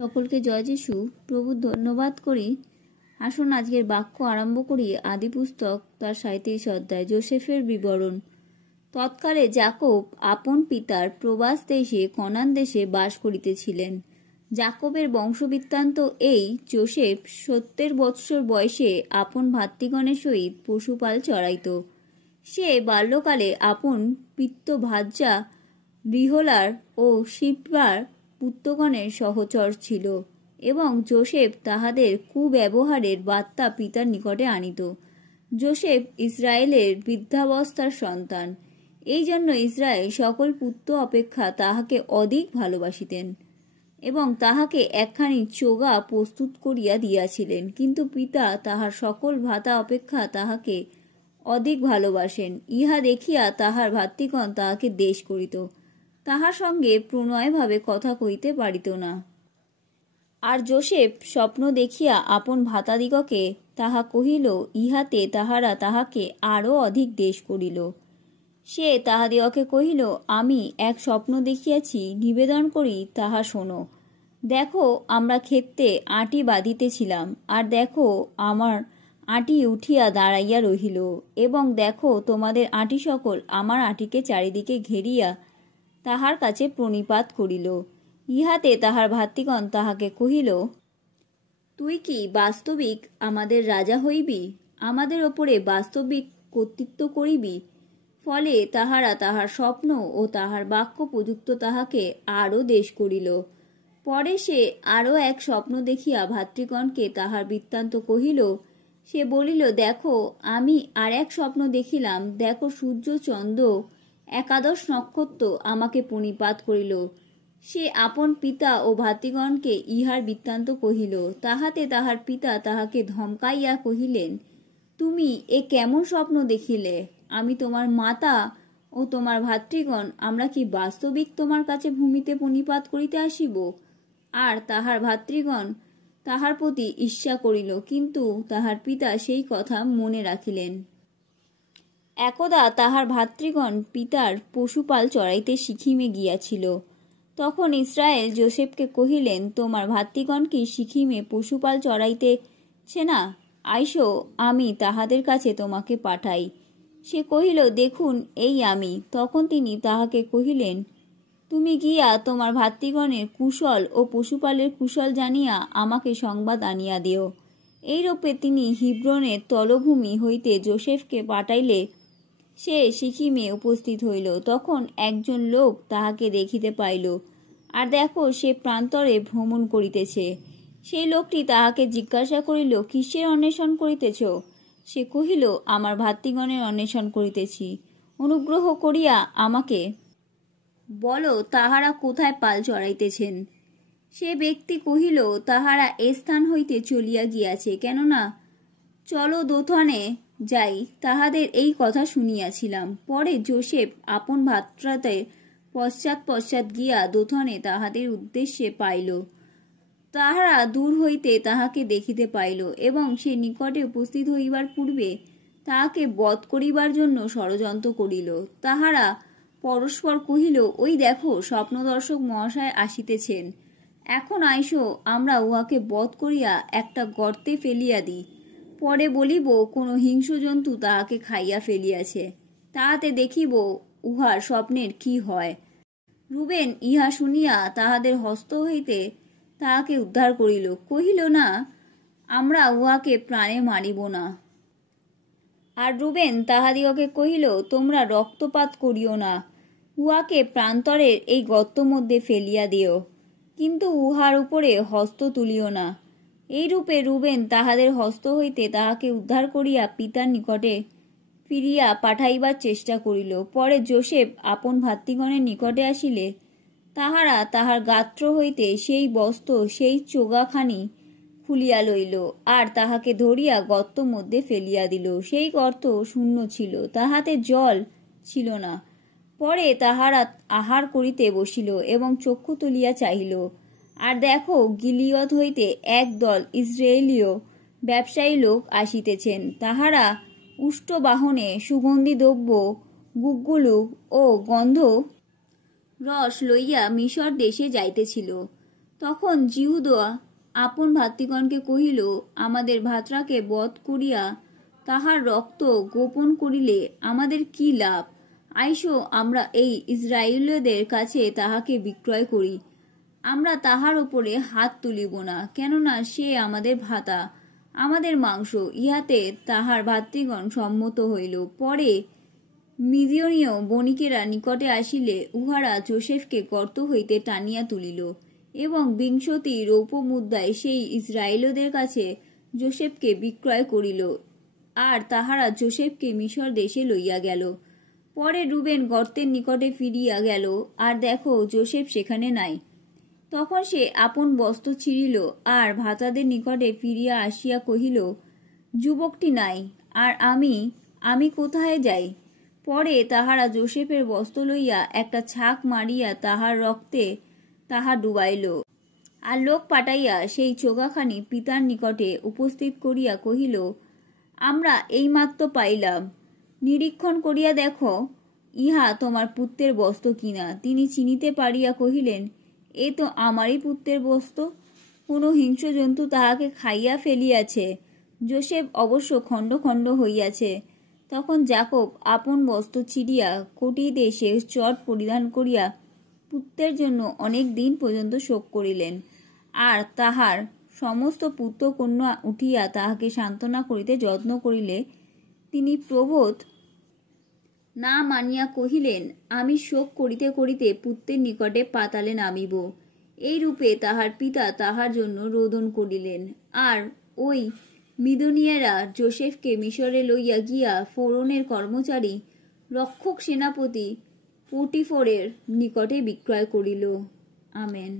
সকলকে জয় যিশু। প্রভু ধন্যবাদ করি। আসুন আজকের বাক্য আরম্ভ করি। আদি পুস্তক তার 37 অধ্যায়। যোসেফের বিবরণ। তৎকালে যাকব আপন পিতার প্রবাস দেশে কনান দেশে বাস করিতেছিলেন। যাকবের বংশবৃত্তান্ত এই: যোসেফ 70 বৎসর বয়সে আপন ভাতৃগণের সহিত পশুপাল চড়াইত। সে বাল্যকালে আপন পিতৃভার্যা রিহলার ও শিপ্রার পুত্রগণের সহচর ছিল, এবং যোসেফ তাহাদের কুব্যবহারের বার্তা পিতার নিকটে আনিত। যোসেফ ইসরায়েলের বৃদ্ধাবস্থার সন্তান, এই জন্য ইসরায়েল সকল পুত্র অপেক্ষা তাহাকে অধিক ভালোবাসিতেন এবং তাহাকে একখানি চোগা প্রস্তুত করিয়া দিয়াছিলেন। কিন্তু পিতা তাহার সকল ভ্রাতা অপেক্ষা তাহাকে অধিক ভালোবাসেন। ইহা দেখিয়া তাহার ভাতৃগণ তাহাকে দেশ করিত, তাহার সঙ্গে প্রণয়ভাবে কথা কহিতে পারিত না। আর যোসেফ স্বপ্ন দেখিয়া আপন ভ্রাতাদিগকে তাহা কহিল, ইহাতে তাহারা তাহাকে আরও অধিক দেশ করিল। সে তাহাদিগকে কহিল, আমি এক স্বপ্ন দেখিয়াছি, নিবেদন করি তাহা শোনো। দেখো, আমরা ক্ষেত্রে আঁটি বাঁধিতেছিলাম, আর দেখো, আমার আঁটি উঠিয়া দাঁড়াইয়া রহিল, এবং দেখো, তোমাদের আঁটি সকল আমার আঁটিকে চারিদিকে ঘেরিয়া তাহার কাছে প্রণিপাত করিল। ইহাতে তাহার ভাতৃগণ তাহাকে কহিল, তুই কি বাস্তবিক আমাদের রাজা হইবি, আমাদের ওপরে বাস্তবিক কর্তৃত্ব করিবি? ফলে তাহারা তাহার স্বপ্ন ও তাহার বাক্য প্রযুক্ত তাহাকে আরও দেশ করিল। পরে সে আরও এক স্বপ্ন দেখিয়া ভাতৃগণকে তাহার বৃত্তান্ত কহিল। সে বলিল, দেখো, আমি আর এক স্বপ্ন দেখিলাম। দেখো, সূর্য চন্দ্র 11 নক্ষত্র আমাকে প্রণিপাত করিল। সে আপন পিতা ও ভাতৃগণকে ইহার বৃত্তান্ত কহিল। তাহাতে তাহার পিতা তাহাকে ধমকাইয়া কহিলেন, তুমি এ কেমন স্বপ্ন দেখিলে? আমি তোমার মাতা ও তোমার ভাতৃগণ আমরা কি বাস্তবিক তোমার কাছে ভূমিতে প্রণিপাত করিতে আসিব? আর তাহার ভাতৃগণ তাহার প্রতি ঈর্ষা করিল, কিন্তু তাহার পিতা সেই কথা মনে রাখিলেন। একদা তাহার ভাতৃগণ পিতার পশুপাল চড়াইতে সিকিমে গিয়াছিল। তখন ইসরায়েল যোসেফকে কহিলেন, তোমার ভাতৃগণ কি সিকিমে পশুপাল চড়াইতেছে না? আইসো, আমি তাহাদের কাছে তোমাকে পাঠাই। সে কহিল, দেখুন, এই আমি। তখন তিনি তাহাকে কহিলেন, তুমি গিয়া তোমার ভাতৃগণের কুশল ও পশুপালের কুশল জানিয়া আমাকে সংবাদ আনিয়া দিও। এইরূপে তিনি হিব্রনের তলভূমি হইতে যোসেফকে পাঠাইলে সে সিকিমে উপস্থিত হইল। তখন একজন লোক তাহাকে দেখিতে পাইল, আর দেখো, সে প্রান্তরে ভ্রমণ করিতেছে। সেই লোকটি তাহাকে জিজ্ঞাসা করিল, কিসের অন্বেষণ করিতেছ? সে কহিল, আমার ভাতৃগণের অন্বেষণ করিতেছি। অনুগ্রহ করিয়া আমাকে বলো, তাহারা কোথায় পাল চড়াইতেছেন? সে ব্যক্তি কহিল, তাহারা এ স্থান হইতে চলিয়া গিয়াছে, কেননা চলো দোথনে যাই, তাহাদের এই কথা শুনিয়াছিলাম। পরে যোসেফ আপন ভ্রাতাদের পশ্চাৎ পশ্চাৎ গিয়া দোথনে তাহাদের উদ্দেশ্যে পাইল। তাহারা দূর হইতে তাহাকে দেখিতে পাইল, এবং সে নিকটে উপস্থিত হইবার পূর্বে তাহাকে বধ করিবার জন্য ষড়যন্ত্র করিল। তাহারা পরস্পর কহিল, ওই দেখো, স্বপ্নদর্শক মহাশয় আসিতেছেন। এখন আইসো, আমরা উহাকে বধ করিয়া একটা গর্তে ফেলিয়া দিই। পরে বলিব, কোনো হিংস্র জন্তু তাহাকে খাইয়া ফেলিয়াছে, তাহাতে দেখিব উহার স্বপ্নের কি হয়। রুবেন ইহা শুনিয়া তাহাদের হস্ত হইতে তাহাকে উদ্ধার করিল, কহিল, না, আমরা উহাকে প্রাণে মারিব না। আর রুবেন তাহাদিগকে কহিল, তোমরা রক্তপাত করিও না, উহাকে প্রান্তরের এই গর্ত মধ্যে ফেলিয়া দিও, কিন্তু উহার উপরে হস্ত তুলিও না। এইরূপে রুবেন তাহাদের হস্ত হইতে তাহাকে উদ্ধার করিয়া পিতার নিকটে ফিরিয়া পাঠাইবার চেষ্টা করিল। পরে যোসেফ আপন ভাতৃগণের নিকটে আসিলে তাহারা তাহার গাত্র হইতে সেই বস্ত্র, সেই চোগাখানি খুলিয়া লইল, আর তাহাকে ধরিয়া গর্ত মধ্যে ফেলিয়া দিল। সেই গর্ত শূন্য ছিল, তাহাতে জল ছিল না। পরে তাহারা আহার করিতে বসিল এবং চক্ষু তুলিয়া চাহিল, আর দেখো, গিলিয়দ হইতে একদল ইসরায়েলীয় ব্যবসায়ী লোক আসিতেছেন। তাহারা উষ্টবাহনে সুগন্ধি দ্রব্য, গুগ্গুলু ও গন্ধ রস লইয়া মিশর দেশে যাইতেছিল। তখন জিহুদা আপন ভাতৃগণকে কহিল, আমাদের ভ্রাতাকে বধ করিয়া তাহার রক্ত গোপন করিলে আমাদের কি লাভ? আইসো, আমরা এই ইসরায়েলীয়দের কাছে তাহাকে বিক্রয় করি। আমরা তাহার ওপরে হাত তুলিব না, কেননা সে আমাদের ভ্রাতা, আমাদের মাংস। ইহাতে তাহার ভাতৃগণ সম্মত হইল। পরে মিদিয়নীয় বণিকেরা নিকটে আসিলে উহারা যোসেফকে গর্ত হইতে টানিয়া তুলিল এবং 20 রৌপ্য মুদ্রায় সেই ইসরায়েলীয়দের কাছে যোসেফকে বিক্রয় করিল, আর তাহারা যোসেফকে মিশর দেশে লইয়া গেল। পরে রুবেন গর্তের নিকটে ফিরিয়া গেল, আর দেখো, যোসেফ সেখানে নাই। তখন সে আপন বস্ত্র ছিঁড়িল, আর ভ্রাতাদের নিকটে ফিরিয়া আসিয়া কহিল, যুবকটি নাই, আর আমি কোথায় যাই? পরে তাহারা যোসেফের বস্ত্র লইয়া একটা ছাক মারিয়া তাহার রক্তে তাহা ডুবাইল, আর লোক পাঠাইয়া সেই চোগাখানি পিতার নিকটে উপস্থিত করিয়া কহিল, আমরা এইমাত্র পাইলাম, নিরীক্ষণ করিয়া দেখো, ইহা তোমার পুত্রের বস্ত্র কিনা। তিনি চিনিতে পারিয়া কহিলেন, এ তো আমারই পুত্রের বস্ত্র, কোনো হিংস্র জন্তু তাহাকে খাইয়া ফেলিয়াছে। যোসেফ অবশ্য খণ্ড খণ্ড হইয়াছে। তখন যাকব আপন বস্ত্র ছিঁড়িয়া কটিতে শেষ চট পরিধান করিয়া পুত্রের জন্য অনেক দিন পর্যন্ত শোক করিলেন, আর তাহার সমস্ত পুত্র কন্যা উঠিয়া তাহাকে সান্ত্বনা করিতে যত্ন করিলে তিনি প্রবোধ না মানিয়া কহিলেন, আমি শোক করিতে করিতে পুত্রের নিকটে পাতালে নামিব। এই রূপে তাহার পিতা তাহার জন্য রোদন করিলেন। আর ওই মিদনীয়রা যোসেফকে মিশরে লইয়া গিয়া ফরৌনের কর্মচারী রক্ষক সেনাপতি পটিফরের নিকটে বিক্রয় করিল। আমেন।